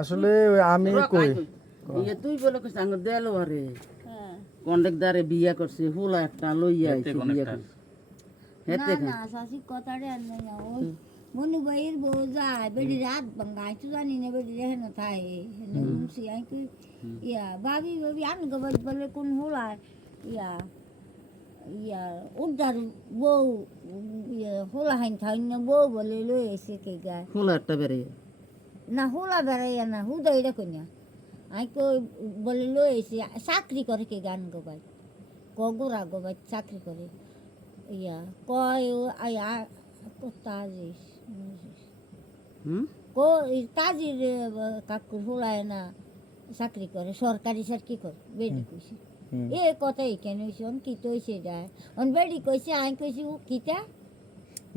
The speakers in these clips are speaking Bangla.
আসলে আমি কই তুই বলে কইছ আঙ্গ দেলো আরে কন্ডাক্টরে বিয়া করছে হোলা একটা লইয়া আইছে বিয়া করছে হেতে না শাসি কথাটা আর নাই ওই মনু ভাইয়ের বউ যায় বেড়ি রাত ভাঙ্গাই তো জানি না বেড়ি রেহে না থাই হেনে মুসি আই কি ইয়া ভাবি আন গবাই বলে কোন হোলা ইয়া উদ্ধার বউ ইয়া হোলা হাইন থাই না বউ বলে লই এসে কে গায় হোলা একটা বেরে না হোলা বেড়াইয়া না হুদা এটা কইনা আই কই বলে লই এসে চাকরি করে কে গান গবাই কগোরা গবাই চাকরি করে ইয়া কয় আয়া তাজিস তাজির কাকুর হোলায় না চাকরি করে সরকারি চাকরি করে বেডি কইছে এ কথাই কেন হইছে কি তো হইছে যায় বেডি কইছে আই কইছি কিটা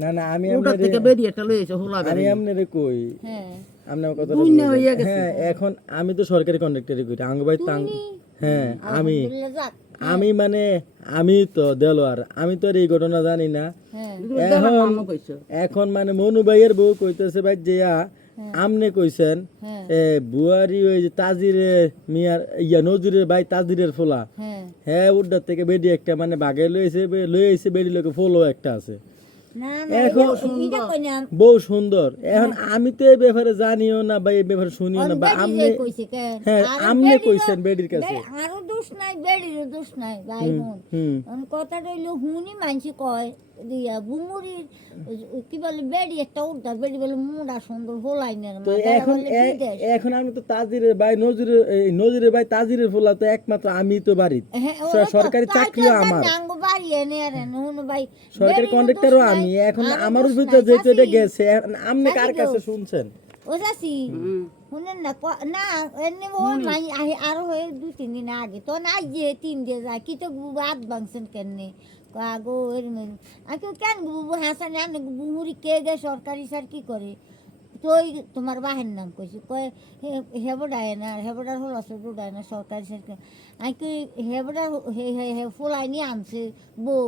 না না আমি ওটা থেকে বেরিয়ে একটা লইছে হোলা আমি আমনেরে কই হ্যাঁ আমনের কথা বুঝনা হইয়া গেছে হ্যাঁ এখন আমি তো সরকারি কন্ডাক্টরি করি আঙ্গবাই তাং হ্যাঁ আমি মানে আমি তো দেলোয়ার আমি তো আর এই ঘটনা জানি না এখন মানে মনু ভাইয়ের বউ কইতেছে ভাই যে আমনে কইছেন বুয়ারি ওই যে তাজিরে মিয়ার ইয়া নজরুলের ভাই তাজিরের ফোলা হ্যাঁ উড্ডার থেকে বেডি একটা মানে বাগে লইছে বেডি লোকে ফলো একটা আছে এখন বউ সুন্দর এখন আমি তো এই ব্যাপারে জানিও না বা এই ব্যাপারে শুনিও না বা আমনে হ্যাঁ আমনে কইছেন বেডির কাছে আরো দোষ নাই বেডির দোষ নাই ভাই হুন কথাটা হইলো হুনি মানছি কয় দিয়া বুমুরির কি বলে বেডি একটা উঠা বেডি বলে মুডা সুন্দর হোলাইনের তো এখন আমি তো তাজিরের ভাই নজরুলের ভাই তাজিরের ফোলা তো একমাত্র আমি তো বাড়ি সরকারি চাকরিও আমার বাড়ি এনে আর হুন ভাই সরকারি কন্ডাক্টরও আমি এখন আমার ভিতরে যেতে এটা গেছে আপনি কার কাছে শুনছেন ও যাসি শুনেন না না এমনি ওর মাই আরো হয়ে 2-3 দিন আগে তো না যে 3 দিয়ে যায় কি তো বাদ বাংছেন কেনে কাগো এর আকে কেন বুবু হাসান আনে বুমুরি কে গে সরকারি স্যার কি করে তোই তোমার বাহের নাম কইছি কয় হেবডায় না হেবডার হল আসডায় না সরকারি স্যার আকে হেবডার হে ফুলাই নিয়ে আনছে বউ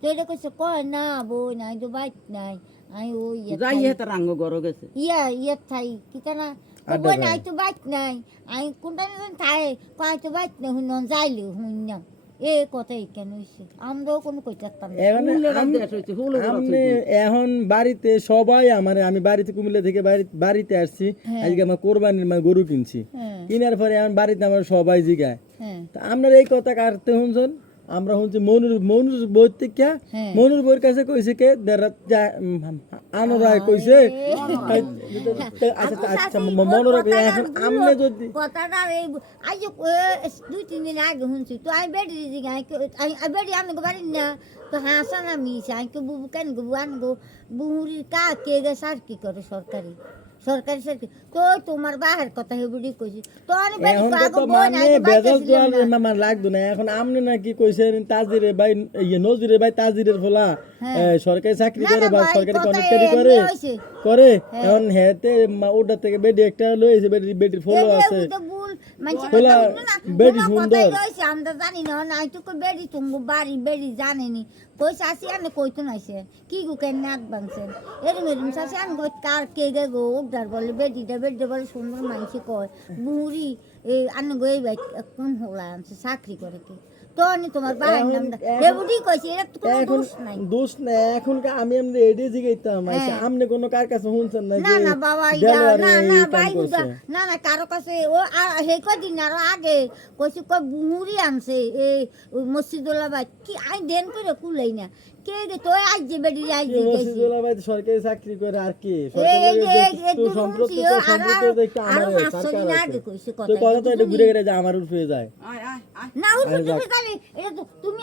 তো এটা কইছে কয় না বউ নাই তো বাইক নাই আই ওই যাই হেতা রাঙ্গ গরো গেছে ইয়া থাই কিটা না কই নাই তো বাইক নাই আই কোনটা থাই কয় তো বাইক না হুন যাইলে হুন না এ কথাই কেন হইছে আমরাও কোনো কইতাম না আমি এখন বাড়িতে সবাই আমার আমি বাড়িতে কুমিল্লা থেকে বাড়িতে আসছি আজকে আমার কোরবানির গরু কিনছি কিনার পরে এখন বাড়িতে আমার সবাই জিগায় তা আপনারা এই কথা কাটতে শুনছেন আমরা শুনছি মনুর বই থেকে মনুর বইয়ের কাছে কইছে কে আনোরায় কইছে আচ্ছা আচ্ছা মনোরা এখন আমনে যদি কথাটা এই আজ 2-3 দিন আগে শুনছি তো আমি বেডি দিকে আমি বেডি আমি বাড়ি না তো হাসান আমি আইকে বুবু কেন গো আনগো বুড়ি কা কে গে সার কি করে সরকারি চাকরি তো তোমার বাহের কথা হেবুড়ি কইছি তো আমি বেডি পাগো বই নাই বেজাল তো আর মামা লাগতো না এখন আমনে নাকি কইছেন তাজিরে ভাই নজরুলের ভাই তাজিরের ফলা সরকারি চাকরি করে বা সরকারি কন্ট্রাক্টরি করে এখন হেতে ওটা থেকে বেডি একটা লইছে বেডির ফলো আছে ফলা বেডি সুন্দর আমরা জানি না নাই তো বেডি তুমি বাড়ি বেডি জানেনি কইছে আসি আনে কইতো নাইছে কি গো কেন নাক বাংছেন এরম সাসি আন গো কার কে গে গো উদ্ধার বলে বেডি বলে সুন্দর মানসি কয় বুড়ি এই আন গো এই কোন হোলা আনছে চাকরি করে কি তো আমি তোমার বাবার নামটা দেবুদি কইছে এর তো কোনো দোষ নাই এখন আমি আমরা এডি জিগাইতাম আমনে কোন কার কাছে শুনছেন না না না বাবা না ভাই না কারো কাছে ও হে কদিন আর আগে কইছে কই বুড়ি আনছে এই মসজিদুল্লাহ ভাই কি আই দেন করে কুলাই না কে গে তো আজ যে বেডি আই যে মসজিদুল্লাহ ভাই সরকারি চাকরি করে আর কি সরকারি তো সম্পত্তি দেখতে আমার সরকার তো কথা তো এটা ঘুরে ঘুরে যায় আমার উপরে যায় না তুমি